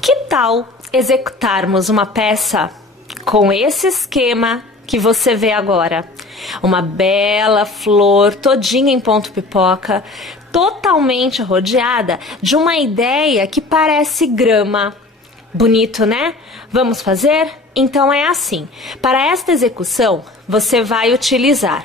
Que tal executarmos uma peça com esse esquema que você vê agora? Uma bela flor todinha em ponto pipoca, totalmente rodeada de uma ideia que parece grama. Bonito, né? Vamos fazer? Então é assim. Para esta execução, você vai utilizar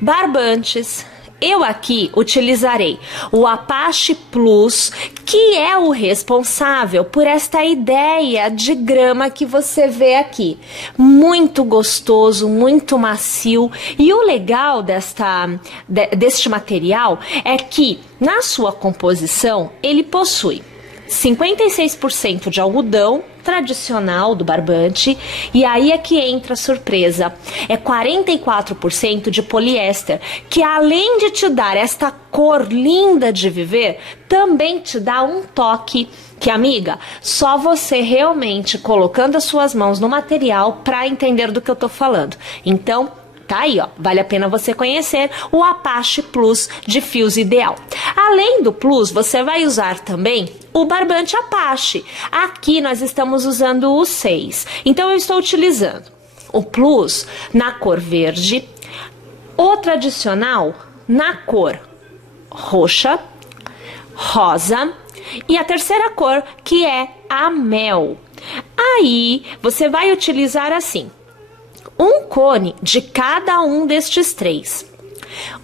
barbantes. Eu aqui utilizarei o Apache Plus, que é o responsável por esta ideia de grama que você vê aqui. Muito gostoso, muito macio. E o legal deste material é que, na sua composição, ele possui 56% de algodão tradicional do barbante, e aí é que entra a surpresa. É 44% de poliéster, que além de te dar esta cor linda de viver, também te dá um toque que, amiga, só você realmente colocando as suas mãos no material para entender do que eu tô falando. Então, tá aí, ó, vale a pena você conhecer o Apache Plus de fios ideal. Além do Plus, você vai usar também o barbante Apache. Aqui nós estamos usando o 6. Então eu estou utilizando o Plus na cor verde, o tradicional na cor roxa, rosa e a terceira cor, que é a mel. Aí você vai utilizar assim: um cone de cada um destes três.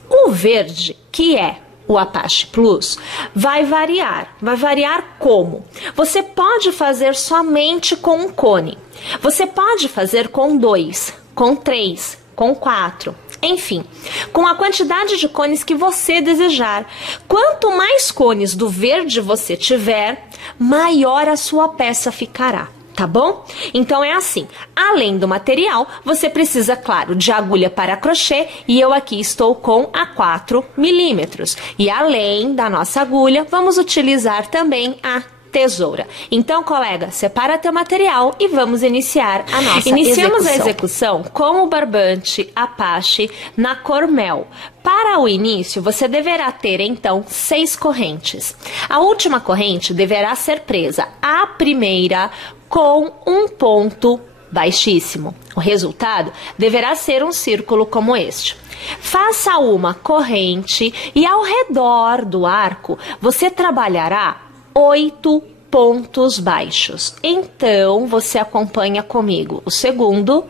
O verde, que é o Apache Plus, vai variar. Vai variar como? Você pode fazer somente com um cone. Você pode fazer com 2, com 3, com 4. Enfim, com a quantidade de cones que você desejar. Quanto mais cones do verde você tiver, maior a sua peça ficará. Tá bom? Então é assim, além do material, você precisa, claro, de agulha para crochê, e eu aqui estou com a 4 milímetros. E além da nossa agulha, vamos utilizar também a tesoura. Então, colega, separa teu material e vamos iniciar a nossa Iniciamos a execução com o barbante Apache na cor mel. Para o início, você deverá ter, então, 6 correntes. A última corrente deverá ser presa à primeira com um ponto baixíssimo. O resultado deverá ser um círculo como este. Faça uma corrente e ao redor do arco você trabalhará 8 pontos baixos. Então, você acompanha comigo o segundo,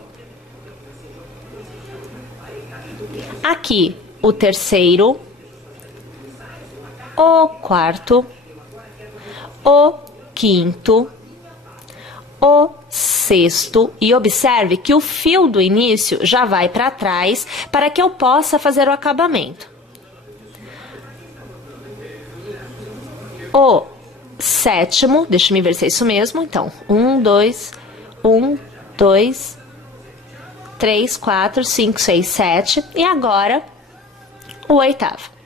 aqui o terceiro, o quarto, o quinto, o sexto, e observe que o fio do início já vai para trás para que eu possa fazer o acabamento. O sétimo, deixa-me ver se é isso mesmo, então, 1, 2, 3, 4, 5, 6, 7, e agora o oitavo.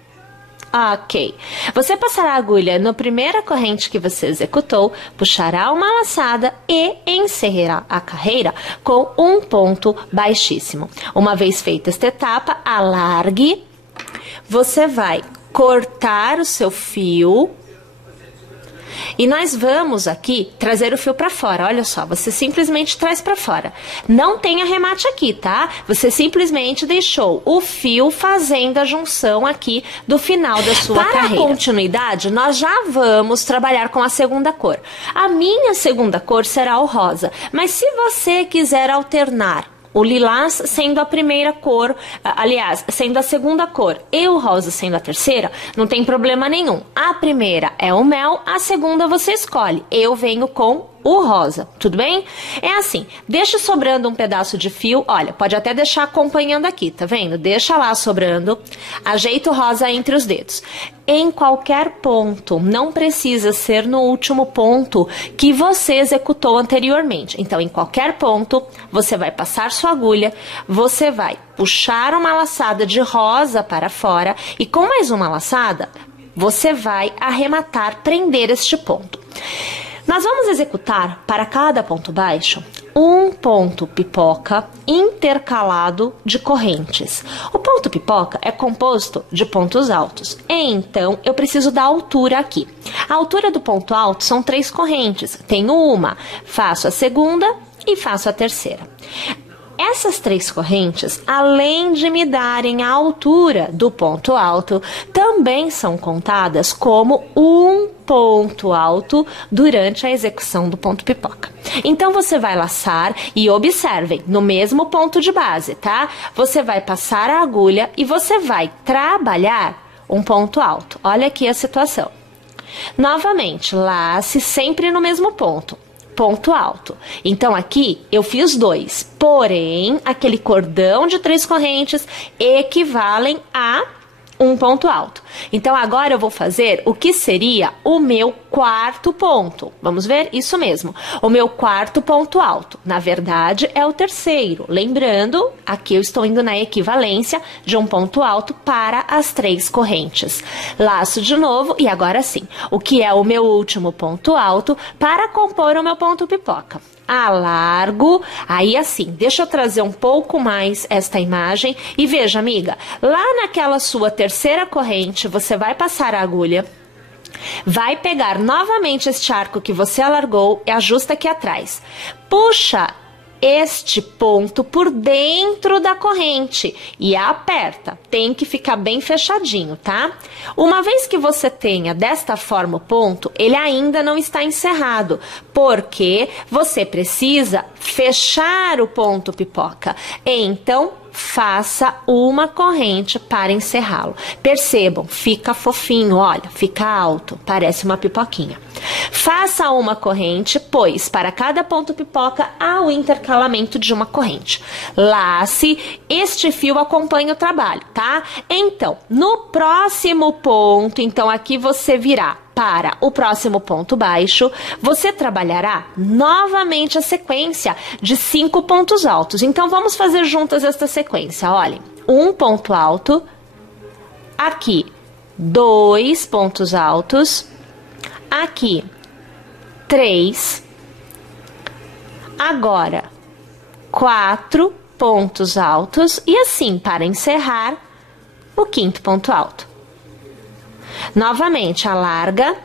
Ok. Você passará a agulha na primeira corrente que você executou, puxará uma laçada e encerrará a carreira com um ponto baixíssimo. Uma vez feita esta etapa, alargue. Você vai cortar o seu fio. E nós vamos aqui trazer o fio para fora. Olha só, você simplesmente traz para fora. Não tem arremate aqui, tá? Você simplesmente deixou o fio fazendo a junção aqui do final da sua carreira. Para a continuidade, nós já vamos trabalhar com a segunda cor. A minha segunda cor será o rosa, mas se você quiser alternar o lilás sendo a primeira cor, aliás, sendo a segunda cor, e o rosa sendo a terceira, não tem problema nenhum. A primeira é o mel, a segunda você escolhe. Eu venho com o rosa, tudo bem? É assim, deixa sobrando um pedaço de fio, olha, pode até deixar acompanhando aqui, tá vendo? Deixa lá sobrando, ajeita o rosa entre os dedos. Em qualquer ponto, não precisa ser no último ponto que você executou anteriormente. Então, em qualquer ponto, você vai passar sua agulha, você vai puxar uma laçada de rosa para fora e com mais uma laçada, você vai arrematar, prender este ponto. Nós vamos executar para cada ponto baixo um ponto pipoca intercalado de correntes. O ponto pipoca é composto de pontos altos, então eu preciso da altura aqui. A altura do ponto alto são 3 correntes. Tenho uma, faço a segunda e faço a terceira. Essas 3 correntes, além de me darem a altura do ponto alto, também são contadas como um ponto alto durante a execução do ponto pipoca. Então, você vai laçar e observem, no mesmo ponto de base, tá? Você vai passar a agulha e você vai trabalhar um ponto alto. Olha aqui a situação. Novamente, lace sempre no mesmo ponto. Ponto alto. Então, aqui eu fiz 2, porém, aquele cordão de 3 correntes equivalem a um ponto alto. Então, agora eu vou fazer o que seria o meu 4º ponto. Vamos ver? Isso mesmo. O meu 4º ponto alto. Na verdade, é o 3º. Lembrando, aqui eu estou indo na equivalência de um ponto alto para as 3 correntes. Laço de novo e agora sim. O que é o meu último ponto alto para compor o meu ponto pipoca? Alargo, aí assim, deixa eu trazer um pouco mais esta imagem e veja, amiga, lá naquela sua 3ª corrente, você vai passar a agulha, vai pegar novamente este arco que você alargou e ajusta aqui atrás. Puxa este ponto por dentro da corrente e aperta. Tem que ficar bem fechadinho, tá? Uma vez que você tenha desta forma o ponto, ele ainda não está encerrado, porque você precisa fechar o ponto pipoca. Então, faça uma corrente para encerrá-lo. Percebam, fica fofinho, olha, fica alto, parece uma pipoquinha. Faça uma corrente, pois para cada ponto pipoca há o intercalamento de uma corrente. Lace, este fio acompanha o trabalho, tá? Então, no próximo ponto, então aqui você virá para o próximo ponto baixo, você trabalhará novamente a sequência de 5 pontos altos. Então, vamos fazer juntas esta sequência. Olhem, um ponto alto, aqui 2 pontos altos, aqui 3, agora 4 pontos altos e assim, para encerrar, o 5º ponto alto. Novamente, alarga,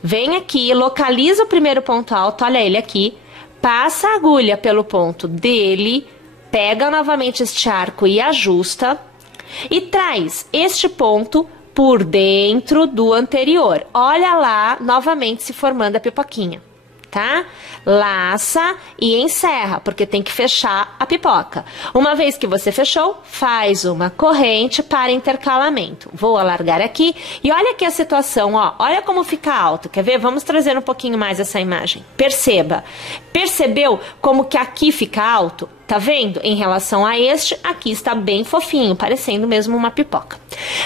vem aqui, localiza o primeiro ponto alto, olha ele aqui, passa a agulha pelo ponto dele, pega novamente este arco e ajusta, e traz este ponto por dentro do anterior. Olha lá, novamente se formando a pipoquinha, tá? Laça e encerra, porque tem que fechar a pipoca. Uma vez que você fechou, faz uma corrente para intercalamento. Vou alargar aqui e olha aqui a situação, ó. Olha como fica alto, quer ver? Vamos trazer um pouquinho mais essa imagem. Perceba. Percebeu como que aqui fica alto? Tá vendo? Em relação a este, aqui está bem fofinho, parecendo mesmo uma pipoca.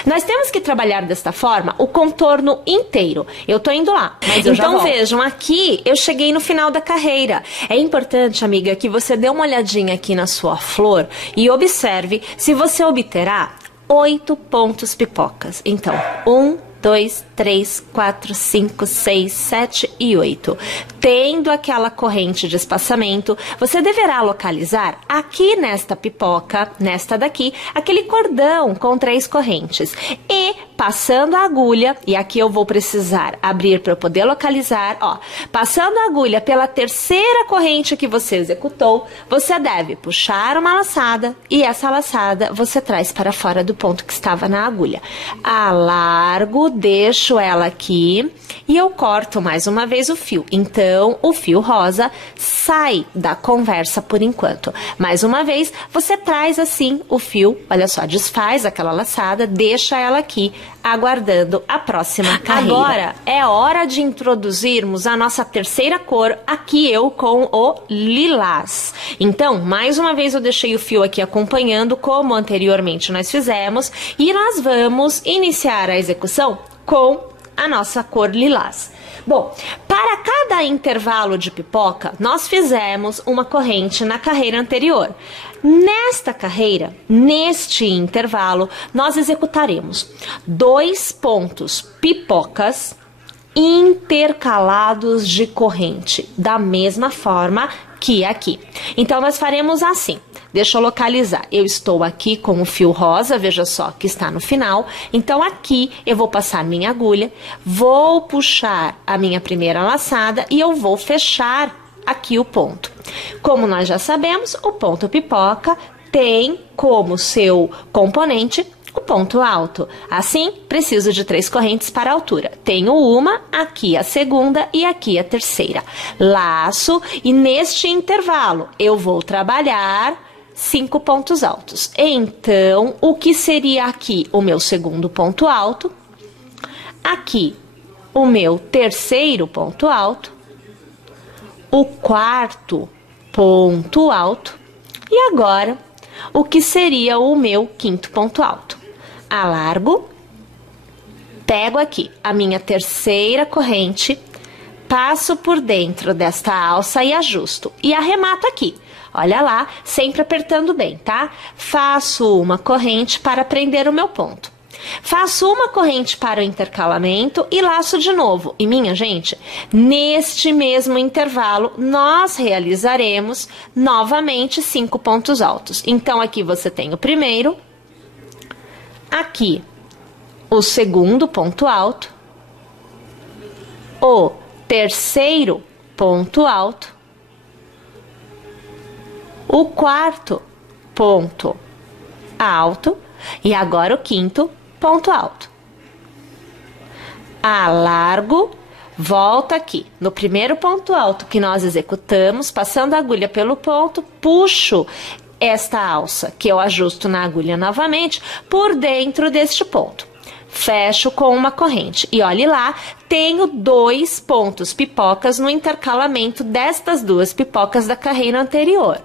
Nós temos que trabalhar desta forma o contorno inteiro. Eu tô indo lá, mas eu já volto. Então vejam, aqui eu cheguei no final da carreira. É importante, amiga, que você dê uma olhadinha aqui na sua flor e observe se você obterá 8 pontos pipocas. Então, 1, 2, 3, 4, 5, 6, 7 e 8. Tendo aquela corrente de espaçamento, você deverá localizar aqui nesta pipoca, nesta daqui, aquele cordão com 3 correntes. E passando a agulha, e aqui eu vou precisar abrir para eu poder localizar, ó, passando a agulha pela 3ª corrente que você executou, você deve puxar uma laçada e essa laçada você traz para fora do ponto que estava na agulha. Alargo, deixo ela aqui e eu corto mais uma vez o fio. Então, o fio rosa sai da conversa por enquanto. Mais uma vez, você traz assim o fio, olha só, desfaz aquela laçada, deixa ela aqui, aguardando a próxima carreira. Agora é hora de introduzirmos a nossa 3ª cor, aqui eu com o lilás. Então, mais uma vez eu deixei o fio aqui acompanhando, como anteriormente nós fizemos, e nós vamos iniciar a execução com a nossa cor lilás. Bom, para cada intervalo de pipoca, nós fizemos uma corrente na carreira anterior. Nesta carreira, neste intervalo, nós executaremos 2 pontos pipocas intercalados de corrente, da mesma forma aqui, aqui. Então, nós faremos assim. Deixa eu localizar. Eu estou aqui com o fio rosa, veja só, que está no final. Então, aqui eu vou passar minha agulha, vou puxar a minha primeira laçada e eu vou fechar aqui o ponto. Como nós já sabemos, o ponto pipoca tem como seu componente o ponto alto. Assim, preciso de 3 correntes para a altura. Tenho uma, aqui a segunda e aqui a terceira. Laço e neste intervalo eu vou trabalhar 5 pontos altos. Então, o que seria aqui o meu segundo ponto alto? Aqui, o meu terceiro ponto alto. O quarto ponto alto. E agora, o que seria o meu quinto ponto alto? Alargo, pego aqui a minha terceira corrente, passo por dentro desta alça e ajusto. E arremato aqui. Olha lá, sempre apertando bem, tá? Faço uma corrente para prender o meu ponto. Faço uma corrente para o intercalamento e laço de novo. E minha gente, neste mesmo intervalo, nós realizaremos novamente 5 pontos altos. Então, aqui você tem o primeiro, aqui o segundo ponto alto, o terceiro ponto alto, o quarto ponto alto e agora o quinto ponto alto. Alargo, volta aqui no primeiro ponto alto que nós executamos, passando a agulha pelo ponto, puxo esta alça que eu ajusto na agulha novamente por dentro deste ponto. Fecho com uma corrente e olhe lá, tenho 2 pontos pipocas no intercalamento destas 2 pipocas da carreira anterior.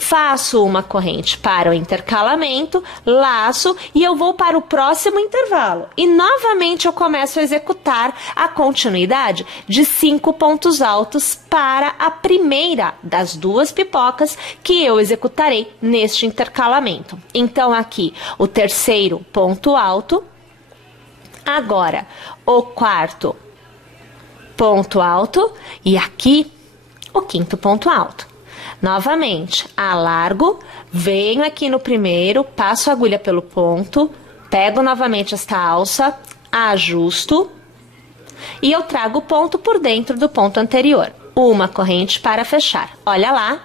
Faço uma corrente para o intercalamento, laço e eu vou para o próximo intervalo. E novamente eu começo a executar a continuidade de 5 pontos altos para a primeira das 2 pipocas que eu executarei neste intercalamento. Então, aqui o terceiro ponto alto, agora o quarto ponto alto e aqui o quinto ponto alto. Novamente, alargo, venho aqui no primeiro, passo a agulha pelo ponto, pego novamente esta alça, ajusto e eu trago o ponto por dentro do ponto anterior. Uma corrente para fechar. Olha lá,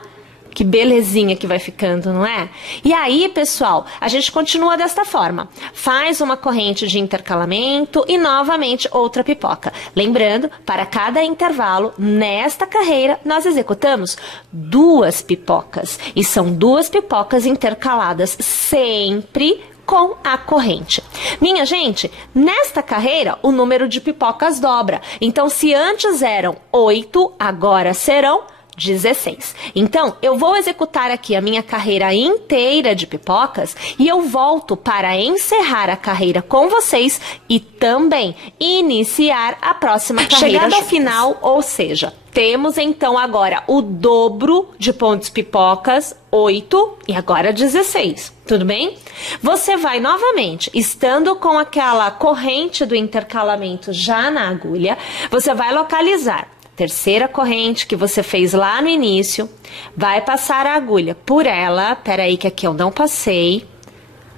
que belezinha que vai ficando, não é? E aí, pessoal, a gente continua desta forma. Faz uma corrente de intercalamento e novamente outra pipoca. Lembrando, para cada intervalo, nesta carreira, nós executamos 2 pipocas. E são 2 pipocas intercaladas sempre com a corrente. Minha gente, nesta carreira, o número de pipocas dobra. Então, se antes eram 8, agora serão 16. Então, eu vou executar aqui a minha carreira inteira de pipocas e eu volto para encerrar a carreira com vocês e também iniciar a próxima carreira. Chegando ao final, ou seja, temos então agora o dobro de pontos pipocas, 8 e agora 16. Tudo bem? Você vai novamente, estando com aquela corrente do intercalamento já na agulha, você vai localizar terceira corrente que você fez lá no início, vai passar a agulha por ela. Pera aí que aqui eu não passei.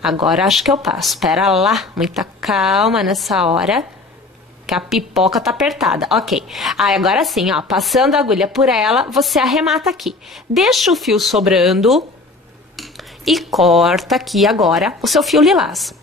Agora acho que eu passo. Pera lá, muita calma nessa hora, que a pipoca tá apertada. Ok. Aí agora sim, ó, passando a agulha por ela, você arremata aqui. Deixa o fio sobrando e corta aqui agora o seu fio lilás.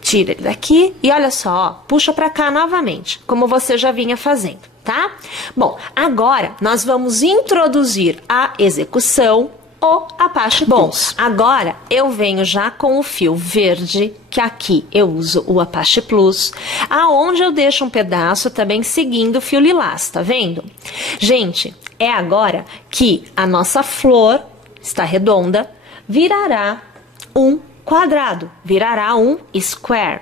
Tira ele daqui e olha só, ó, puxa pra cá novamente, como você já vinha fazendo. Tá? Bom, agora nós vamos introduzir a execução, o Apache Plus. Bom, agora eu venho já com o fio verde, que aqui eu uso o Apache Plus, aonde eu deixo um pedaço também seguindo o fio lilás, tá vendo? Gente, é agora que a nossa flor está redonda, virará um quadrado, virará um square.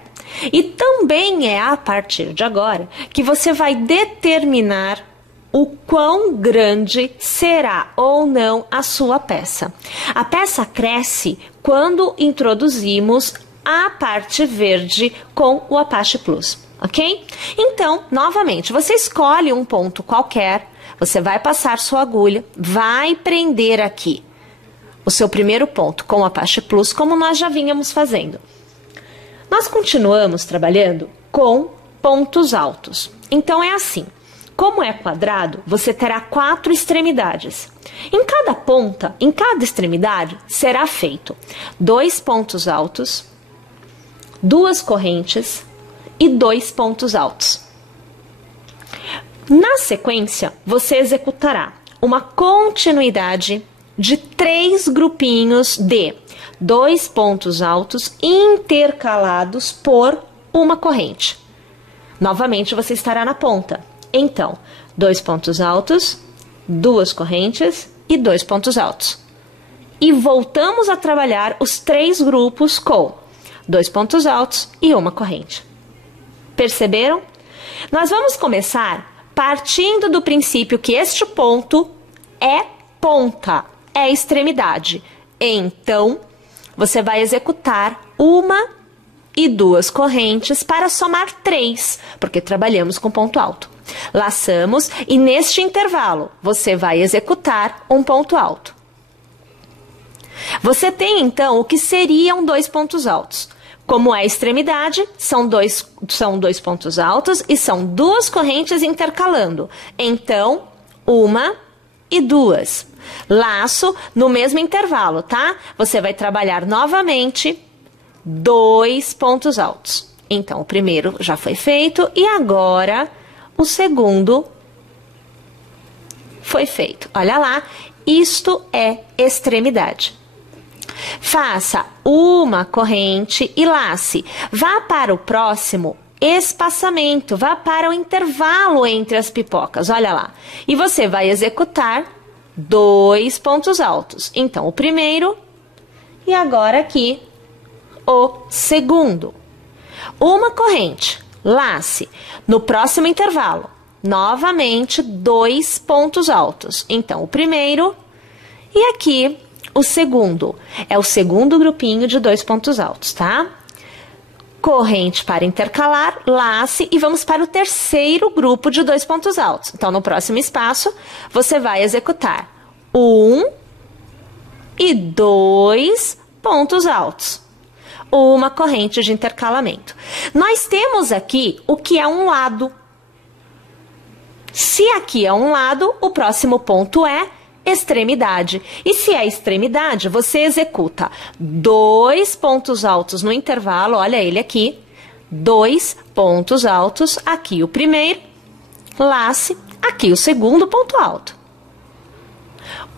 E também é a partir de agora que você vai determinar o quão grande será ou não a sua peça. A peça cresce quando introduzimos a parte verde com o Apache Plus. ok? Então, novamente, você escolhe um ponto qualquer, você vai passar sua agulha, vai prender aqui o seu primeiro ponto com o Apache Plus, como nós já vínhamos fazendo. Nós continuamos trabalhando com pontos altos. Então, é assim. Como é quadrado, você terá 4 extremidades. Em cada ponta, em cada extremidade, será feito 2 pontos altos, 2 correntes e 2 pontos altos. Na sequência, você executará uma continuidade de 3 grupinhos de 2 pontos altos intercalados por uma corrente. Novamente, você estará na ponta. Então, 2 pontos altos, 2 correntes e 2 pontos altos. E voltamos a trabalhar os 3 grupos com 2 pontos altos e uma corrente. Perceberam? Nós vamos começar partindo do princípio que este ponto é ponta, é extremidade. Então, você vai executar 1 e 2 correntes para somar 3, porque trabalhamos com ponto alto. Laçamos e neste intervalo você vai executar um ponto alto. Você tem então o que seriam 2 pontos altos. Como é extremidade, são dois pontos altos e são 2 correntes intercalando. Então, 1 e 2. Laço no mesmo intervalo, tá? Você vai trabalhar novamente 2 pontos altos. Então, o primeiro já foi feito e agora o segundo foi feito. Olha lá, isto é extremidade. Faça uma corrente e lace. Vá para o próximo espaçamento, vá para o intervalo entre as pipocas, olha lá. E você vai executar 2 pontos altos. Então, o primeiro e agora aqui o segundo. Uma corrente, lace. No próximo intervalo, novamente 2 pontos altos. Então, o primeiro e aqui o segundo. É o segundo grupinho de 2 pontos altos, tá? Corrente para intercalar, lace e vamos para o terceiro grupo de 2 pontos altos. Então, no próximo espaço, você vai executar 1 e 2 pontos altos. Uma corrente de intercalamento. Nós temos aqui o que é um lado. Se aqui é um lado, o próximo ponto é extremidade. E se é extremidade, você executa 2 pontos altos no intervalo, olha ele aqui, 2 pontos altos, aqui o primeiro, lace, aqui o segundo ponto alto.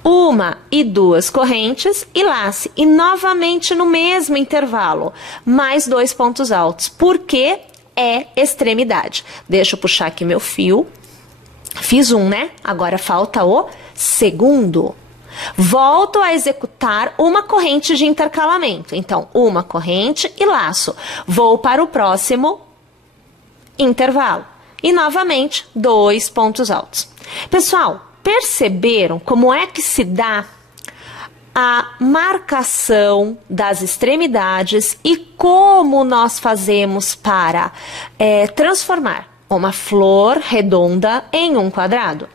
1 e 2 correntes e lace, e novamente no mesmo intervalo, mais 2 pontos altos, porque é extremidade. Deixa eu puxar aqui meu fio. Fiz um, né? Agora falta o segundo. Volto a executar uma corrente de intercalamento. Então, uma corrente e laço. Vou para o próximo intervalo. E, novamente, 2 pontos altos. Pessoal, perceberam como é que se dá a marcação das extremidades e como nós fazemos para transformar uma flor redonda em um quadrado?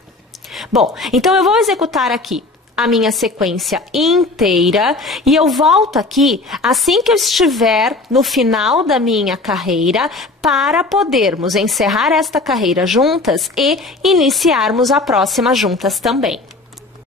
Bom, então eu vou executar aqui a minha sequência inteira e eu volto aqui assim que eu estiver no final da minha carreira para podermos encerrar esta carreira juntas e iniciarmos a próxima juntas também.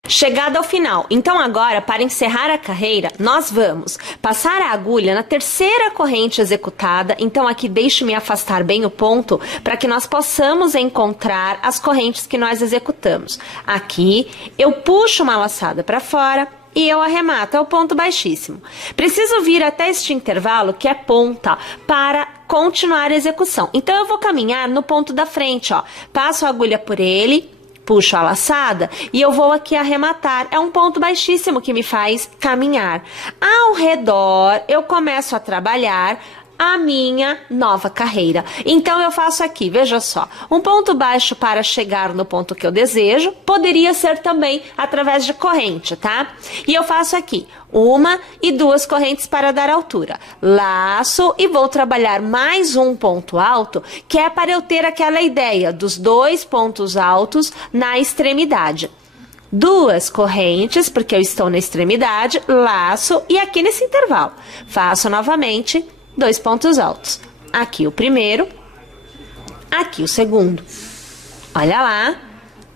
Chegada ao final, então agora, para encerrar a carreira, nós vamos passar a agulha na terceira corrente executada. Então aqui deixe-me afastar bem o ponto para que nós possamos encontrar as correntes que nós executamos. Aqui eu puxo uma laçada para fora e eu arremato ao ponto baixíssimo. Preciso vir até este intervalo que é ponta para continuar a execução. Então eu vou caminhar no ponto da frente, ó. Passo a agulha por ele, puxo a laçada e eu vou aqui arrematar. É um ponto baixíssimo que me faz caminhar. Ao redor, eu começo a trabalhar a minha nova carreira. Então eu faço aqui, veja só, um ponto baixo para chegar no ponto que eu desejo, poderia ser também através de corrente, tá? E eu faço aqui uma e duas correntes para dar altura. Laço e vou trabalhar mais um ponto alto, que é para eu ter aquela ideia dos dois pontos altos na extremidade. Duas correntes, porque eu estou na extremidade, laço e aqui nesse intervalo. Faço novamente dois pontos altos. Aqui o primeiro, aqui o segundo. Olha lá,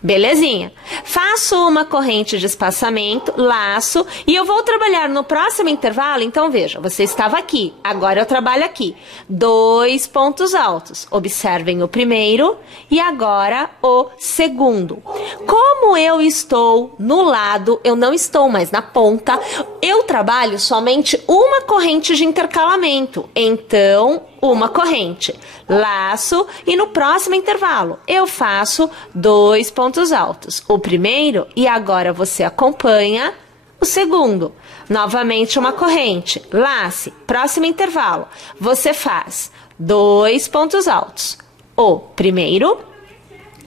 belezinha. Faço uma corrente de espaçamento, laço, e eu vou trabalhar no próximo intervalo. Então, veja, você estava aqui, agora eu trabalho aqui. Dois pontos altos. Observem o primeiro e agora o segundo. Como eu estou no lado, eu não estou mais na ponta, eu trabalho somente uma corrente de intercalamento. Então, uma corrente, laço e no próximo intervalo eu faço dois pontos altos. O primeiro e agora você acompanha o segundo. Novamente uma corrente, lace, próximo intervalo. Você faz dois pontos altos. O primeiro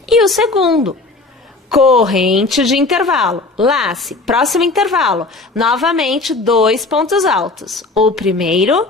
e o segundo. Corrente de intervalo, lace, próximo intervalo. Novamente dois pontos altos. O primeiro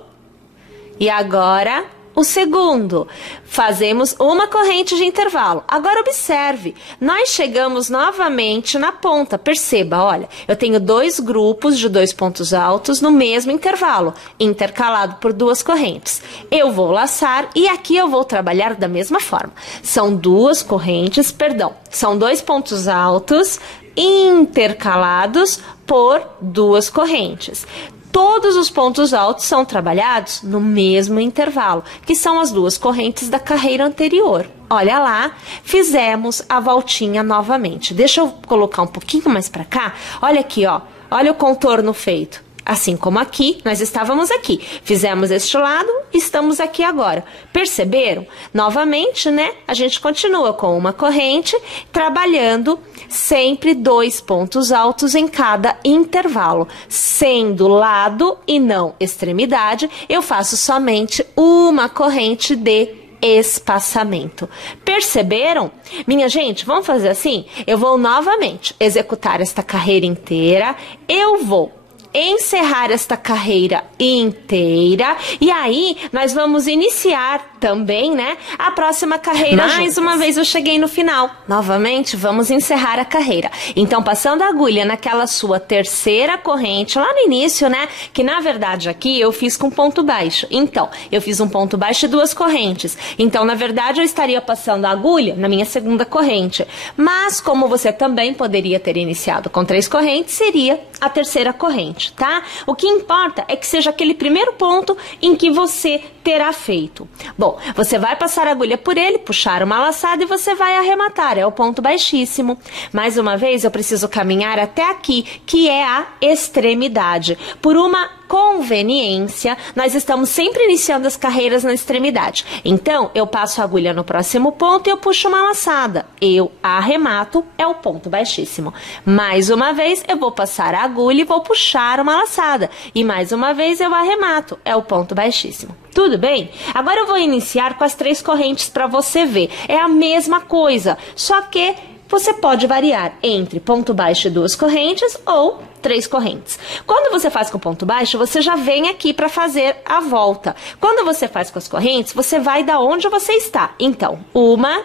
e agora o segundo. Fazemos uma corrente de intervalo. Agora observe, nós chegamos novamente na ponta. Perceba, olha, eu tenho dois grupos de dois pontos altos no mesmo intervalo, intercalado por duas correntes. Eu vou laçar e aqui eu vou trabalhar da mesma forma. São duas correntes, perdão, são dois pontos altos intercalados por duas correntes. Todos os pontos altos são trabalhados no mesmo intervalo, que são as duas correntes da carreira anterior. Olha lá, fizemos a voltinha novamente. Deixa eu colocar um pouquinho mais para cá. Olha aqui, ó. Olha o contorno feito. Assim como aqui, nós estávamos aqui. Fizemos este lado, estamos aqui agora. Perceberam? Novamente, né? A gente continua com uma corrente, trabalhando sempre dois pontos altos em cada intervalo. Sendo lado e não extremidade, eu faço somente uma corrente de espaçamento. Perceberam? Minha gente, vamos fazer assim? Eu vou novamente executar esta carreira inteira. Eu vou encerrar esta carreira inteira e aí nós vamos iniciar também, né, a próxima carreira. Mais uma vez eu cheguei no final. Novamente, vamos encerrar a carreira. Então, passando a agulha naquela sua terceira corrente, lá no início, né, que na verdade aqui eu fiz com ponto baixo. Então, eu fiz um ponto baixo e duas correntes. Então, na verdade, eu estaria passando a agulha na minha segunda corrente. Mas, como você também poderia ter iniciado com três correntes, seria a terceira corrente, tá? O que importa é que seja aquele primeiro ponto em que você terá feito. Bom, você vai passar a agulha por ele, puxar uma laçada e você vai arrematar, é o ponto baixíssimo. Mais uma vez, eu preciso caminhar até aqui, que é a extremidade. Por uma conveniência, nós estamos sempre iniciando as carreiras na extremidade. Então, eu passo a agulha no próximo ponto e eu puxo uma laçada. Eu arremato, é o ponto baixíssimo. Mais uma vez, eu vou passar a agulha e vou puxar uma laçada. E mais uma vez, eu arremato, é o ponto baixíssimo. Tudo bem? Agora eu vou iniciar com as três correntes para você ver. É a mesma coisa, só que você pode variar entre ponto baixo e duas correntes ou três correntes. Quando você faz com ponto baixo, você já vem aqui para fazer a volta. Quando você faz com as correntes, você vai da onde você está. Então, uma,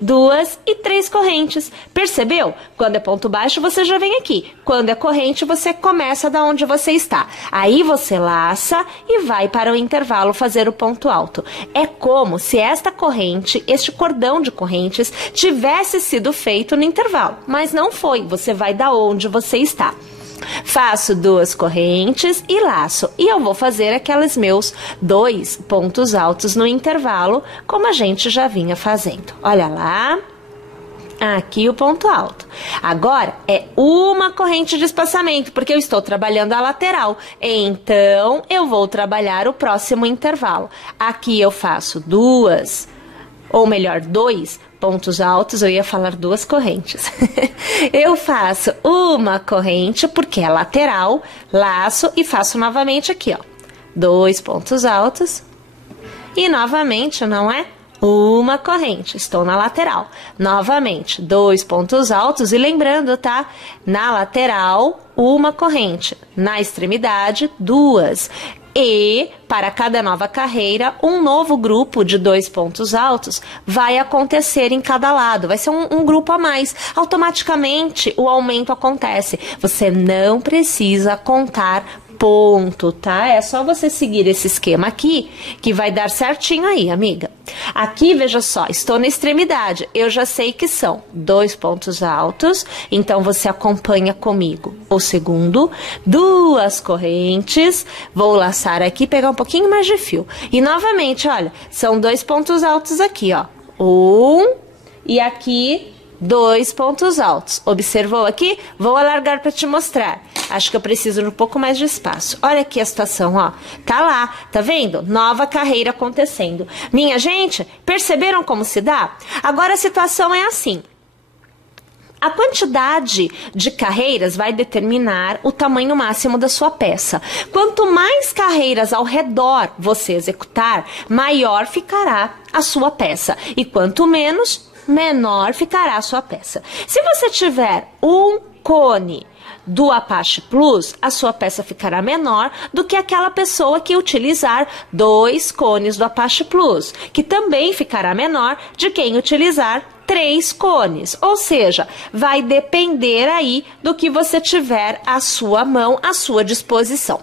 duas e três correntes. Percebeu? Quando é ponto baixo, você já vem aqui. Quando é corrente, você começa da onde você está. Aí você laça e vai para o intervalo fazer o ponto alto. É como se esta corrente, este cordão de correntes, tivesse sido feito no intervalo. Mas não foi. Você vai da onde você está. Faço duas correntes e laço. E eu vou fazer aqueles meus dois pontos altos no intervalo, como a gente já vinha fazendo. Olha lá. Aqui o ponto alto. Agora é uma corrente de espaçamento, porque eu estou trabalhando a lateral. Então, eu vou trabalhar o próximo intervalo. Aqui eu faço duas, ou melhor, dois pontos altos, eu ia falar duas correntes. Eu faço uma corrente, porque é lateral, laço e faço novamente aqui, ó. Dois pontos altos E novamente, não é? Uma corrente, estou na lateral. Novamente, 2 pontos altos e lembrando, tá? Na lateral, uma corrente. Na extremidade, 2. E, para cada nova carreira, um novo grupo de 2 pontos altos vai acontecer em cada lado. Vai ser um grupo a mais. Automaticamente, o aumento acontece. Você não precisa contar ponto, tá? É só você seguir esse esquema aqui, que vai dar certinho aí, amiga. Aqui, veja só, estou na extremidade. Eu já sei que são 2 pontos altos, então você acompanha comigo. O segundo, 2 correntes. Vou laçar aqui, pegar um pouquinho mais de fio. E novamente, olha, são 2 pontos altos aqui, ó. 1 e aqui 2 pontos altos. Observou aqui? Vou alargar para te mostrar. Acho que eu preciso de um pouco mais de espaço. Olha aqui a situação, ó. Tá lá, tá vendo? Nova carreira acontecendo. Minha gente, perceberam como se dá? Agora a situação é assim. A quantidade de carreiras vai determinar o tamanho máximo da sua peça. Quanto mais carreiras ao redor você executar, maior ficará a sua peça. E quanto menos, menor ficará a sua peça. Se você tiver um cone do Apache Plus, a sua peça ficará menor do que aquela pessoa que utilizar 2 cones do Apache Plus, que também ficará menor de quem utilizar 3 cones, ou seja, vai depender aí do que você tiver à sua mão, à sua disposição.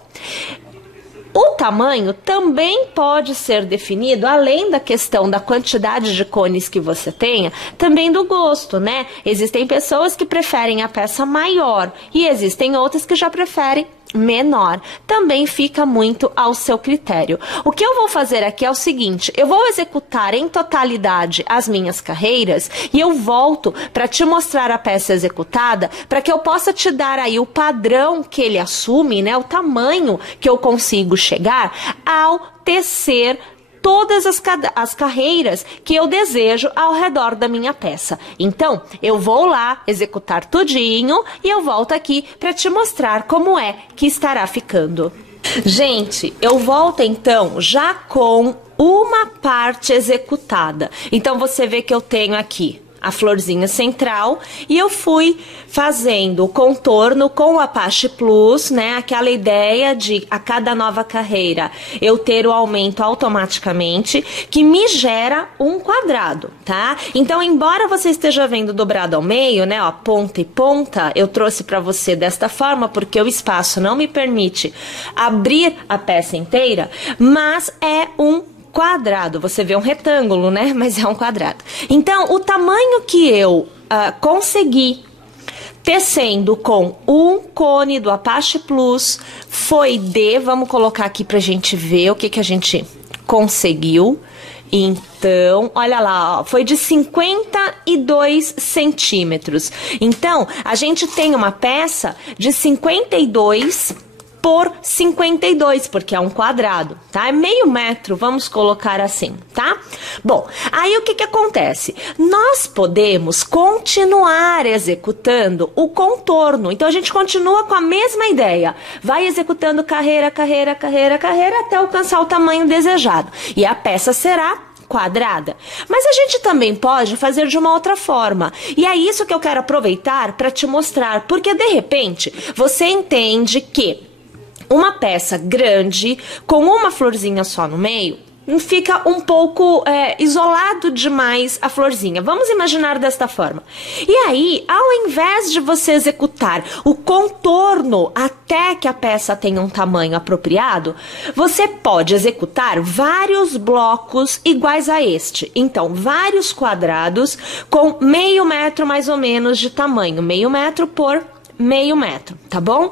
O tamanho também pode ser definido, além da questão da quantidade de cones que você tenha, também do gosto, né? Existem pessoas que preferem a peça maior e existem outras que já preferem menor. Também fica muito ao seu critério. O que eu vou fazer aqui é o seguinte, eu vou executar em totalidade as minhas carreiras e eu volto para te mostrar a peça executada, para que eu possa te dar aí o padrão que ele assume, né, o tamanho que eu consigo chegar ao tecer todas as carreiras que eu desejo ao redor da minha peça. Então, eu vou lá executar tudinho e eu volto aqui para te mostrar como é que estará ficando. Gente, eu volto então já com uma parte executada. Então, você vê que eu tenho aqui a florzinha central e eu fui fazendo o contorno com o Apache Plus, né? Aquela ideia de a cada nova carreira eu ter o aumento automaticamente, que me gera um quadrado, tá? Então, embora você esteja vendo dobrado ao meio, né? Ó, ponta e ponta, eu trouxe para você desta forma porque o espaço não me permite abrir a peça inteira, mas é um quadrado, você vê um retângulo, né? Mas é um quadrado. Então, o tamanho que eu consegui tecendo com um cone do Apache Plus foi de, vamos colocar aqui pra gente ver o que a gente conseguiu. Então, olha lá, ó, foi de 52 centímetros. Então, a gente tem uma peça de 52 por 52, porque é um quadrado, tá? É meio metro, vamos colocar assim, tá? Bom, aí o que acontece? Nós podemos continuar executando o contorno, então a gente continua com a mesma ideia, vai executando carreira, carreira, carreira, carreira, até alcançar o tamanho desejado, e a peça será quadrada. Mas a gente também pode fazer de uma outra forma. E é isso que eu quero aproveitar para te mostrar, porque de repente você entende que uma peça grande, com uma florzinha só no meio, fica um pouco isolado demais a florzinha. Vamos imaginar desta forma. E aí, ao invés de você executar o contorno até que a peça tenha um tamanho apropriado, você pode executar vários blocos iguais a este. Então, vários quadrados com meio metro mais ou menos de tamanho. Meio metro por meio metro, tá bom?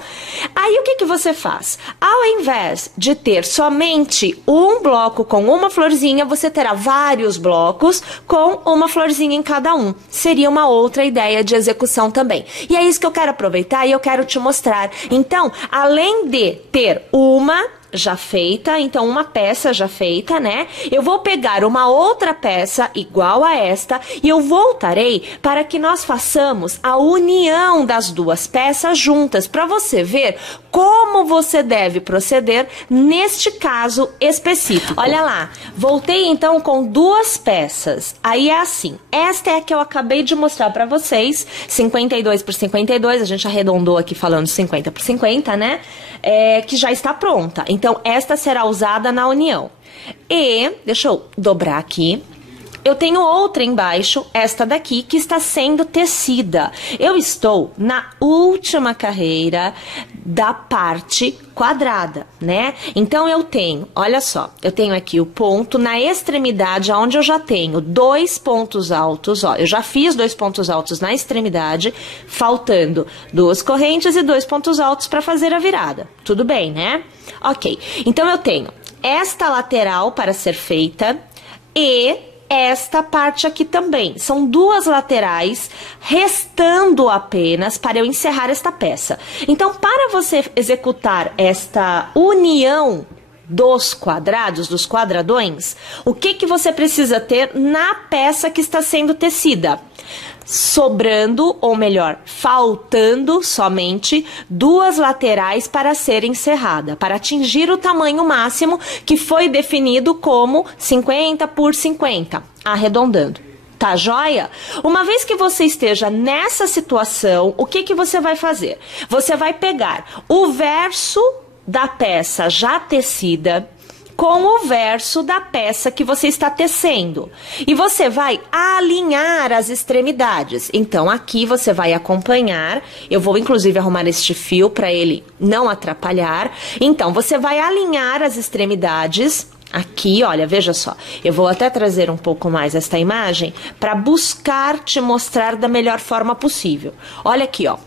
Aí o que você faz? Ao invés de ter somente um bloco com uma florzinha, você terá vários blocos com uma florzinha em cada um. Seria uma outra ideia de execução também. E é isso que eu quero aproveitar e eu quero te mostrar. Então, além de ter uma já feita, então uma peça já feita, né? Eu vou pegar uma outra peça igual a esta e eu voltarei para que nós façamos a união das duas peças juntas, para você ver como você deve proceder neste caso específico. Olha lá, voltei então com duas peças. Aí é assim, esta é a que eu acabei de mostrar para vocês, 52 por 52, a gente arredondou aqui falando 50 por 50, né? Que já está pronta. Então, esta será usada na união. E, deixa eu dobrar aqui. Eu tenho outra embaixo, esta daqui, que está sendo tecida. Eu estou na última carreira da parte quadrada, né? Então, eu tenho, olha só, eu tenho aqui o ponto na extremidade, onde eu já tenho 2 pontos altos, ó, eu já fiz 2 pontos altos na extremidade, faltando 2 correntes e 2 pontos altos para fazer a virada. Tudo bem, né? Ok, então eu tenho esta lateral para ser feita e esta parte aqui também. São duas laterais, restando apenas para eu encerrar esta peça. Então, para você executar esta união dos quadrados, dos quadradões, o que você precisa ter na peça que está sendo tecida? Sobrando, ou melhor, faltando somente 2 laterais para ser encerrada, para atingir o tamanho máximo que foi definido como 50 por 50, arredondando. Tá joia? Uma vez que você esteja nessa situação, o que você vai fazer? Você vai pegar o verso da peça já tecida com o verso da peça que você está tecendo. E você vai alinhar as extremidades. Então, aqui você vai acompanhar. Eu vou, inclusive, arrumar este fio para ele não atrapalhar. Então, você vai alinhar as extremidades. Aqui, olha, veja só. Eu vou até trazer um pouco mais esta imagem para buscar te mostrar da melhor forma possível. Olha aqui, ó.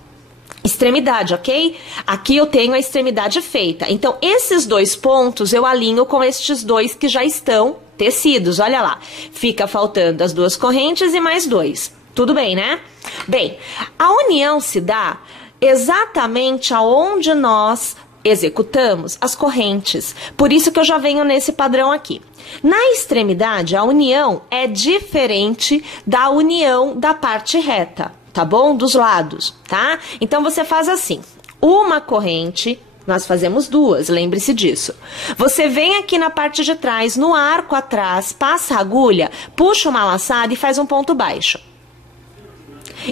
Extremidade, ok? Aqui eu tenho a extremidade feita. Então, esses 2 pontos eu alinho com estes 2 que já estão tecidos. Olha lá. Fica faltando as 2 correntes e mais 2. Tudo bem, né? Bem, a união se dá exatamente aonde nós executamos as correntes. Por isso que eu já venho nesse padrão aqui. Na extremidade, a união é diferente da união da parte reta. Tá bom? Dos lados, tá? Então, você faz assim, uma corrente, nós fazemos 2, lembre-se disso. Você vem aqui na parte de trás, no arco atrás, passa a agulha, puxa uma laçada e faz um ponto baixo.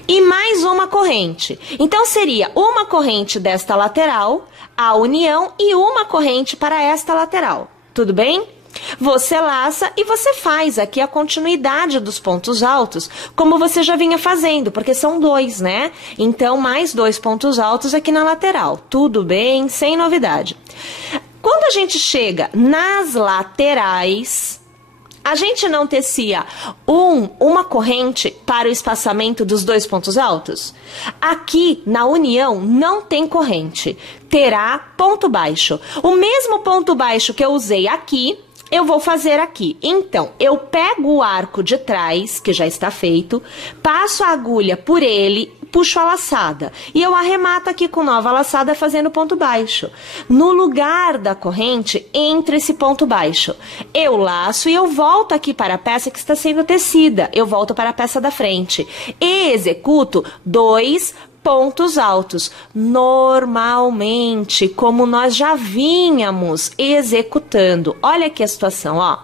E mais uma corrente. Então, seria uma corrente desta lateral, a união, e uma corrente para esta lateral. Tudo bem? Você laça e você faz aqui a continuidade dos pontos altos, como você já vinha fazendo, porque são 2, né? Então, mais 2 pontos altos aqui na lateral. Tudo bem, sem novidade. Quando a gente chega nas laterais, a gente não tecia uma corrente para o espaçamento dos 2 pontos altos? Aqui, na união, não tem corrente. Terá ponto baixo. O mesmo ponto baixo que eu usei aqui, eu vou fazer aqui. Então, eu pego o arco de trás, que já está feito, passo a agulha por ele, puxo a laçada. E eu arremato aqui com nova laçada fazendo ponto baixo. No lugar da corrente, entre esse ponto baixo, eu laço e eu volto aqui para a peça que está sendo tecida. Eu volto para a peça da frente. E executo 2 pontos altos, normalmente, como nós já vínhamos executando. Olha aqui a situação, ó.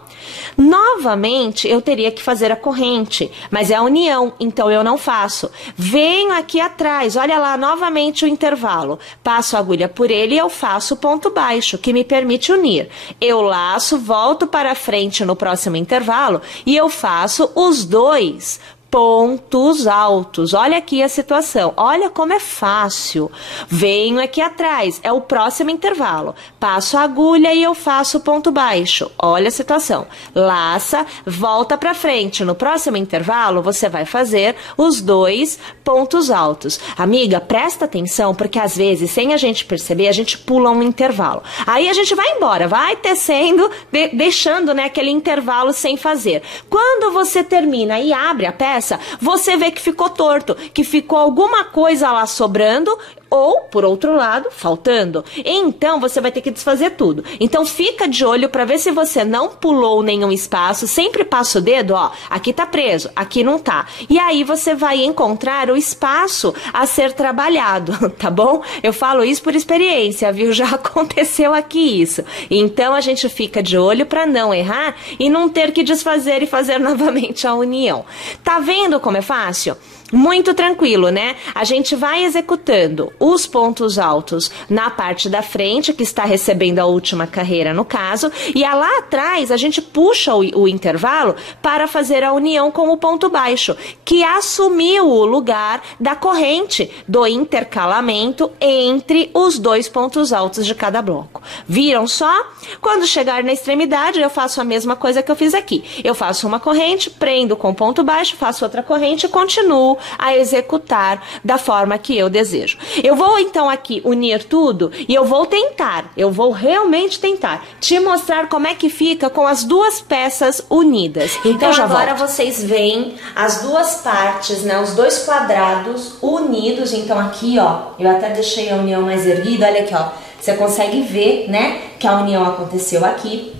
Novamente, eu teria que fazer a corrente, mas é a união, então eu não faço. Venho aqui atrás, olha lá, novamente o intervalo. Passo a agulha por ele e eu faço o ponto baixo, que me permite unir. Eu laço, volto para frente no próximo intervalo e eu faço os 2 pontos altos. Olha aqui a situação. Olha como é fácil. Venho aqui atrás. É o próximo intervalo. Passo a agulha e eu faço ponto baixo. Olha a situação. Laça, volta para frente. No próximo intervalo, você vai fazer os 2 pontos altos. Amiga, presta atenção, porque às vezes, sem a gente perceber, a gente pula um intervalo. Aí a gente vai embora, vai tecendo, deixando, né, aquele intervalo sem fazer. Quando você termina e abre a peça, você vê que ficou torto, que ficou alguma coisa lá sobrando, ou, por outro lado, faltando. Então, você vai ter que desfazer tudo. Então, fica de olho para ver se você não pulou nenhum espaço. Sempre passa o dedo, ó, aqui tá preso, aqui não tá. E aí, você vai encontrar o espaço a ser trabalhado, tá bom? Eu falo isso por experiência, viu? Já aconteceu aqui isso. Então, a gente fica de olho para não errar e não ter que desfazer e fazer novamente a união. Tá vendo como é fácil? Muito tranquilo, né? A gente vai executando os pontos altos na parte da frente, que está recebendo a última carreira no caso, e lá atrás a gente puxa o intervalo para fazer a união com o ponto baixo, que assumiu o lugar da corrente do intercalamento entre os dois pontos altos de cada bloco. Viram só? Quando chegar na extremidade, eu faço a mesma coisa que eu fiz aqui. Eu faço uma corrente, prendo com ponto baixo, faço outra corrente e continuo a executar da forma que eu desejo. Eu vou então aqui unir tudo e eu vou realmente tentar te mostrar como é que fica com as duas peças unidas. Então agora vocês veem as duas partes, né, os dois quadrados unidos. Então aqui, ó, eu até deixei a união mais erguida, olha aqui, ó, você consegue ver, né, que a união aconteceu aqui,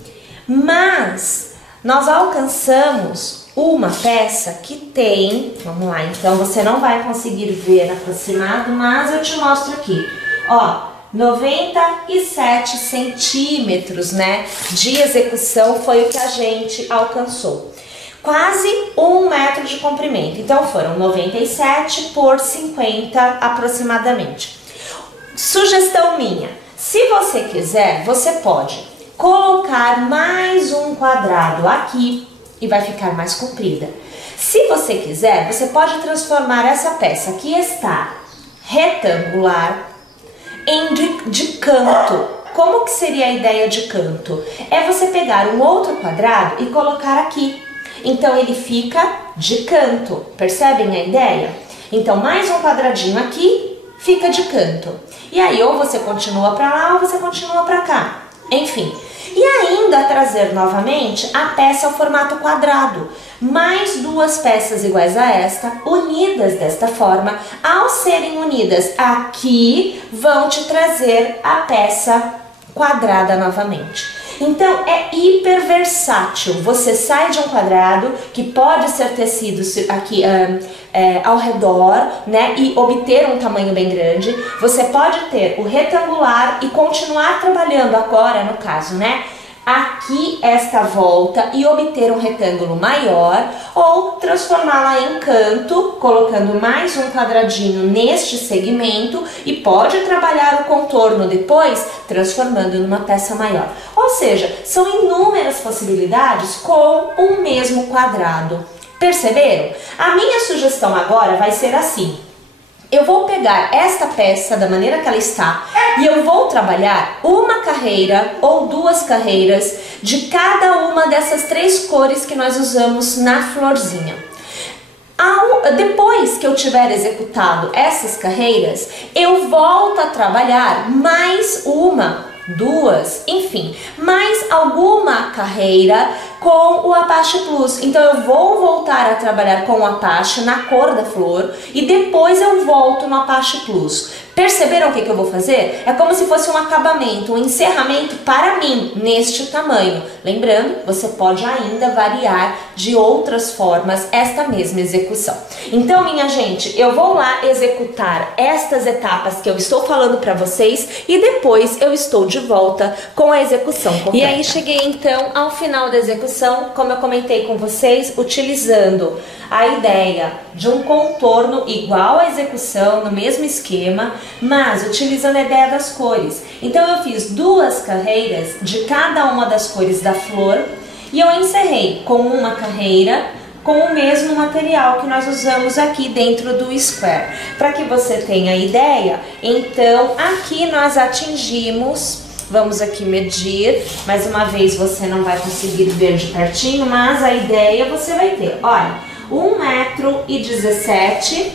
mas nós alcançamos uma peça que tem, vamos lá, então você não vai conseguir ver aproximado, mas eu te mostro aqui, ó, 97 centímetros, né, de execução foi o que a gente alcançou. Quase 1 metro de comprimento, então foram 97 por 50 aproximadamente. Sugestão minha, se você quiser, você pode colocar mais um quadrado aqui, e vai ficar mais comprida. Se você quiser, você pode transformar essa peça que está retangular em de canto. Como que seria a ideia de canto? É você pegar um outro quadrado e colocar aqui. Então ele fica de canto. Percebem a ideia? Então mais um quadradinho aqui, fica de canto. E aí ou você continua para lá ou você continua para cá. Enfim. E ainda trazer novamente a peça ao formato quadrado, mais duas peças iguais a esta, unidas desta forma. Ao serem unidas aqui, vão te trazer a peça quadrada novamente. Então é hiper versátil, você sai de um quadrado que pode ser tecido aqui ao redor, né, e obter um tamanho bem grande. Você pode ter o retangular e continuar trabalhando agora, no caso, né, aqui esta volta e obter um retângulo maior, ou transformá-la em canto, colocando mais um quadradinho neste segmento, e pode trabalhar o contorno depois, transformando numa peça maior. Ou seja, são inúmeras possibilidades com um mesmo quadrado. Perceberam? A minha sugestão agora vai ser assim. Eu vou pegar esta peça da maneira que ela está e eu vou trabalhar uma carreira ou duas carreiras de cada uma dessas três cores que nós usamos na florzinha. Depois que eu tiver executado essas carreiras, eu volto a trabalhar mais uma, duas, enfim, mais alguma carreira com o Apache Plus. Então eu vou voltar a trabalhar com o Apache na cor da flor e depois eu volto no Apache Plus. Perceberam o que eu vou fazer? É como se fosse um acabamento, um encerramento para mim, neste tamanho. Lembrando, você pode ainda variar de outras formas esta mesma execução. Então, minha gente, eu vou lá executar estas etapas que eu estou falando para vocês e depois eu estou de volta com a execução completa. E aí cheguei então ao final da execução, como eu comentei com vocês, utilizando a ideia de um contorno igual à execução, no mesmo esquema, mas utilizando a ideia das cores. Então eu fiz duas carreiras de cada uma das cores da flor e eu encerrei com uma carreira com o mesmo material que nós usamos aqui dentro do square. Para que você tenha ideia, então aqui nós atingimos, vamos aqui medir, mais uma vez você não vai conseguir ver de pertinho, mas a ideia você vai ter, olha, 1,17 m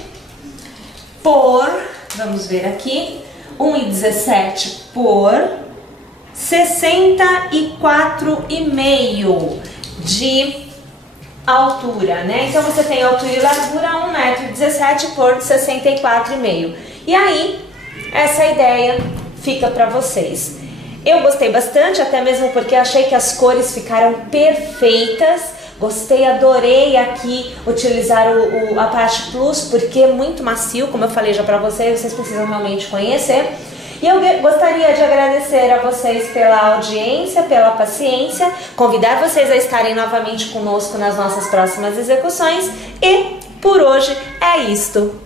por, vamos ver aqui, 1,17 por 64,5 de altura, né? Então você tem altura e largura 1,17 m por 64,5. E aí essa ideia fica para vocês. Eu gostei bastante, até mesmo porque achei que as cores ficaram perfeitas. Gostei, adorei aqui utilizar a parte Plus, porque é muito macio, como eu falei já pra vocês precisam realmente conhecer. E eu gostaria de agradecer a vocês pela audiência, pela paciência, convidar vocês a estarem novamente conosco nas nossas próximas execuções e por hoje é isto.